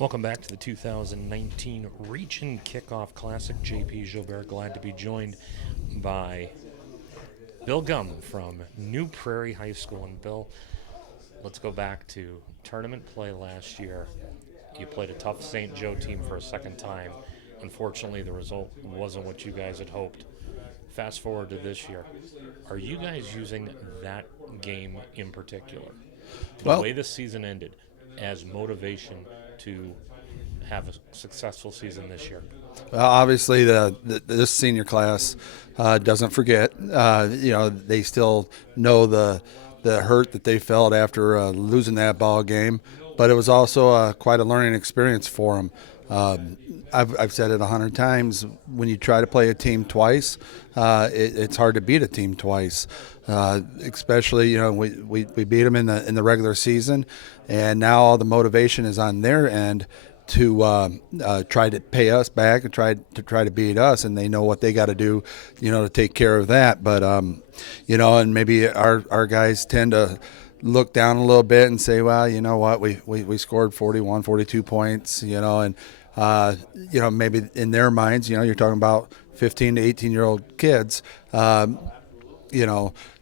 Welcome back to the 2019 Region Kickoff Classic. JP Gilbert, glad to be joined by Bill Gumm from New Prairie High School. And Bill, let's go back to tournament play last year. You played a tough St. Joe team for a second time. Unfortunately, the result wasn't what you guys had hoped. Fast forward to this year. Are you guys using that game in particular, the Well, way the season ended, as motivation to have a successful season this year? obviously, this senior class doesn't forget. They still know the hurt that they felt after losing that ball game, but it was also quite a learning experience for them. I've said it 100 times. When you try to play a team twice, it's hard to beat a team twice. Especially, we beat them in the regular season, and now all the motivation is on their end to try to pay us back and try to beat us, and they know what they got to do, to take care of that. But and maybe our guys tend to look down a little bit and say, well, you know what, we scored 41, 42 points, and maybe in their minds, you're talking about 15 to 18-year-old kids.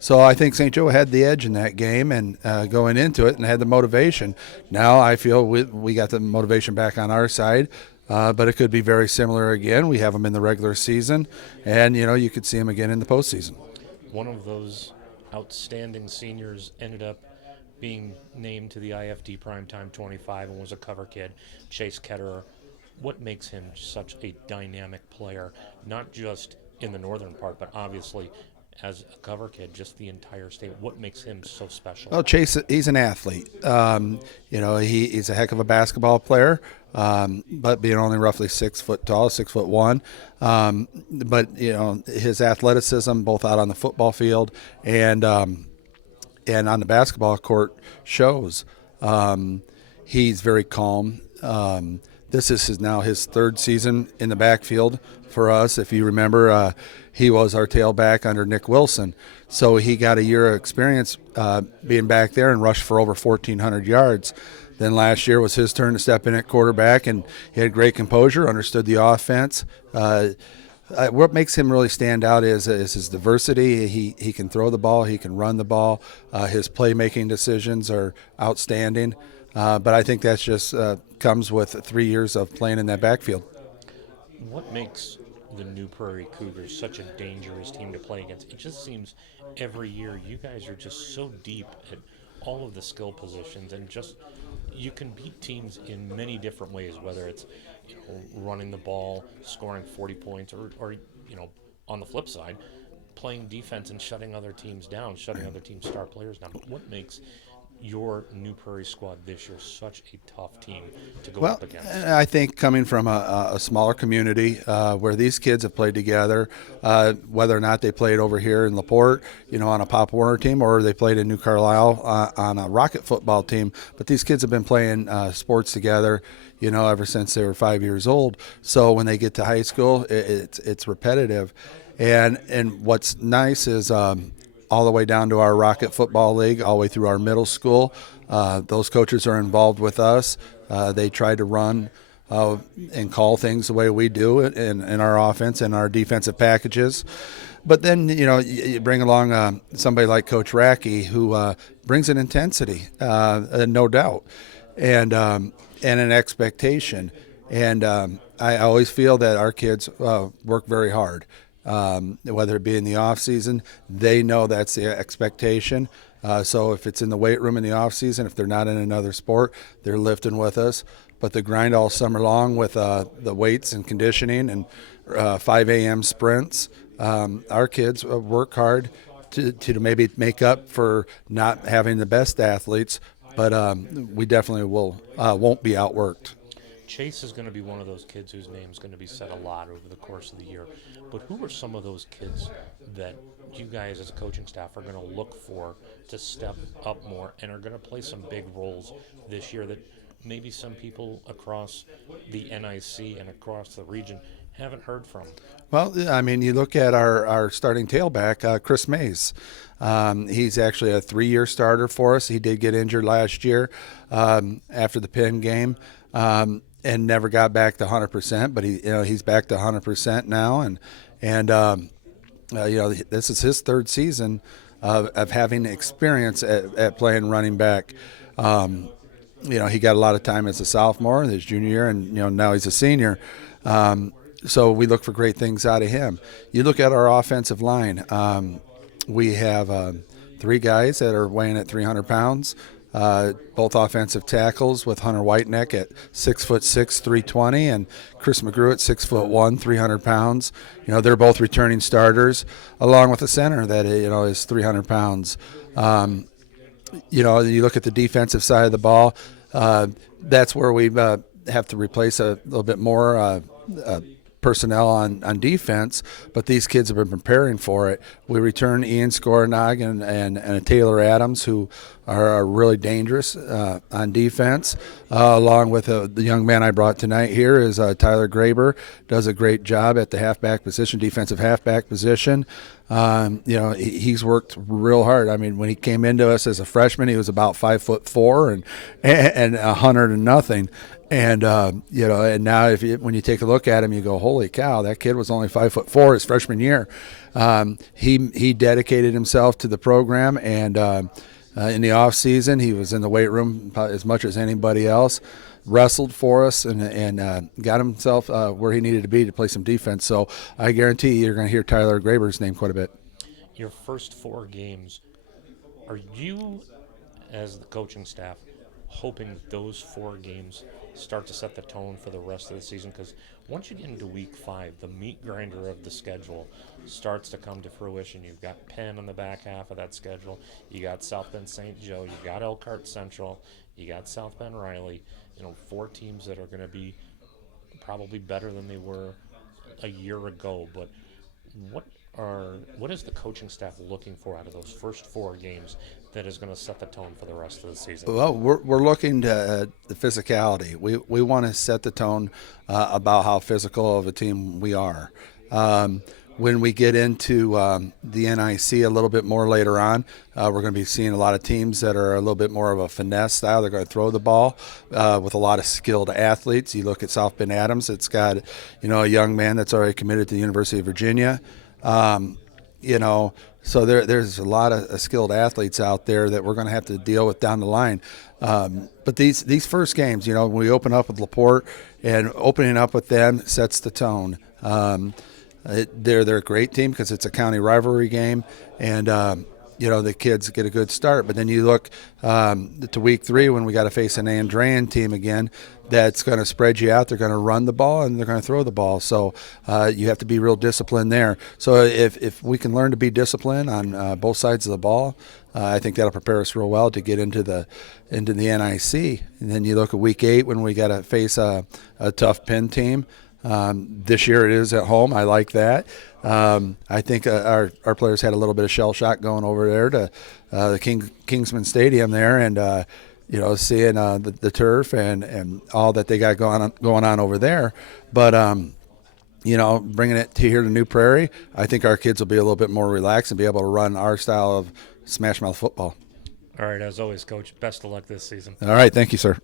So I think St. Joe had the edge in that game and going into it and had the motivation. Now I feel we got the motivation back on our side, but it could be very similar again. We have them in the regular season, and, you could see them again in the postseason. One of those outstanding seniors ended up being named to the IFD Primetime 25 and was a cover kid, Chase Ketterer. What makes him such a dynamic player, not just in the northern part, but obviously as a cover kid, just the entire state? What makes him so special? Well, Chase, he's an athlete. He's a heck of a basketball player, but being only roughly 6 foot tall, 6'1". But his athleticism, both out on the football field and on the basketball court, shows. He's very calm. This is now his third season in the backfield for us. If you remember, he was our tailback under Nick Wilson. So he got a year of experience being back there and rushed for over 1,400 yards. Then last year was his turn to step in at quarterback, and he had great composure, understood the offense. What makes him really stand out is his diversity. He can throw the ball, he can run the ball. His playmaking decisions are outstanding. But I think that's just comes with 3 years of playing in that backfield. What makes the New Prairie Cougars such a dangerous team to play against? It just seems every year you guys are just so deep at all of the skill positions, and just you can beat teams in many different ways, whether it's running the ball, scoring 40 points, or on the flip side, playing defense and shutting other teams down, shutting other teams' star players down. But what makes your New Prairie squad this year such a tough team to go up against? I think coming from a smaller community where these kids have played together, whether or not they played over here in LaPorte, on a Pop Warner team, or they played in New Carlisle on a Rocket football team, but these kids have been playing sports together, ever since they were 5 years old. So when they get to high school, it's repetitive. And what's nice is all the way down to our Rocket Football League, all the way through our middle school. Those coaches are involved with us. They try to run and call things the way we do it in our offense and our defensive packages. But then, you bring along somebody like Coach Racky, who brings an intensity, no doubt, and an expectation. And I always feel that our kids work very hard. Whether it be in the off season, they know that's the expectation. So if it's in the weight room in the off season, if they're not in another sport, they're lifting with us. But the grind all summer long with the weights and conditioning and 5 a.m. sprints, our kids work hard to maybe make up for not having the best athletes. But we definitely won't be outworked. Chase is going to be one of those kids whose name is going to be said a lot over the course of the year. But who are some of those kids that you guys as a coaching staff are going to look for to step up more and are going to play some big roles this year that maybe some people across the NIC and across the region haven't heard from? Well, I mean, you look at our starting tailback, Chris Mays. He's actually a 3-year starter for us. He did get injured last year after the Penn game. and never got back to 100%, but he's back to 100% now, and this is his third season of having experience at playing running back. He got a lot of time as a sophomore in his junior year, and now he's a senior. So we look for great things out of him. You look at our offensive line. We have 3 guys that are weighing at 300 pounds. Both offensive tackles, with Hunter Whiteneck at 6'6", 320, and Chris McGrew at 6'1", 300 pounds. They're both returning starters, along with a center that is 300 pounds. You look at the defensive side of the ball. That's where we have to replace a little bit more personnel on defense, but these kids have been preparing for it. We return Ian Scorenog and Taylor Adams, who are really dangerous on defense, along with the young man I brought tonight here is Tyler Graber. Does a great job at the halfback position, defensive halfback position. He's worked real hard. I mean, when he came into us as a freshman, he was about 5'4" and 100 and nothing. And and now when you take a look at him, you go, holy cow, that kid was only 5'4" his freshman year. He dedicated himself to the program, and in the off season, he was in the weight room as much as anybody else. Wrestled for us and got himself where he needed to be to play some defense. So I guarantee you're going to hear Tyler Graber's name quite a bit. Your first 4 games, are you, as the coaching staff, hoping those 4 games start to set the tone for the rest of the season? Because once you get into week 5, the meat grinder of the schedule starts to come to fruition. You've got Penn on the back half of that schedule. You got South Bend St. Joe. You got Elkhart Central. You got South Bend Riley. 4 teams that are going to be probably better than they were a year ago. But what is the coaching staff looking for out of those first 4 games that is going to set the tone for the rest of the season? Well, we're looking to the physicality. We want to set the tone about how physical of a team we are. When we get into the NIC a little bit more later on, we're going to be seeing a lot of teams that are a little bit more of a finesse style. They're going to throw the ball with a lot of skilled athletes. You look at South Bend Adams. It's got a young man that's already committed to the University of Virginia. So there's a lot of skilled athletes out there that we're going to have to deal with down the line. But these first games, when we open up with LaPorte, and opening up with them sets the tone. They're a great team because it's a county rivalry game, and the kids get a good start. But then you look to week 3 when we got to face an Andrean team again that's going to spread you out. They're going to run the ball and they're going to throw the ball. So you have to be real disciplined there. So if we can learn to be disciplined on both sides of the ball, I think that'll prepare us real well to get into the NIC. And then you look at week 8 when we got to face a tough Penn team. This year it is at home. I like that. I think our players had a little bit of shell shock going over there to the Kingsman Stadium there, and seeing the turf and all that they got going on over there. But bringing it to here to New Prairie, I think our kids will be a little bit more relaxed and be able to run our style of smash mouth football. All right, as always, Coach, best of luck this season. All right, thank you, sir.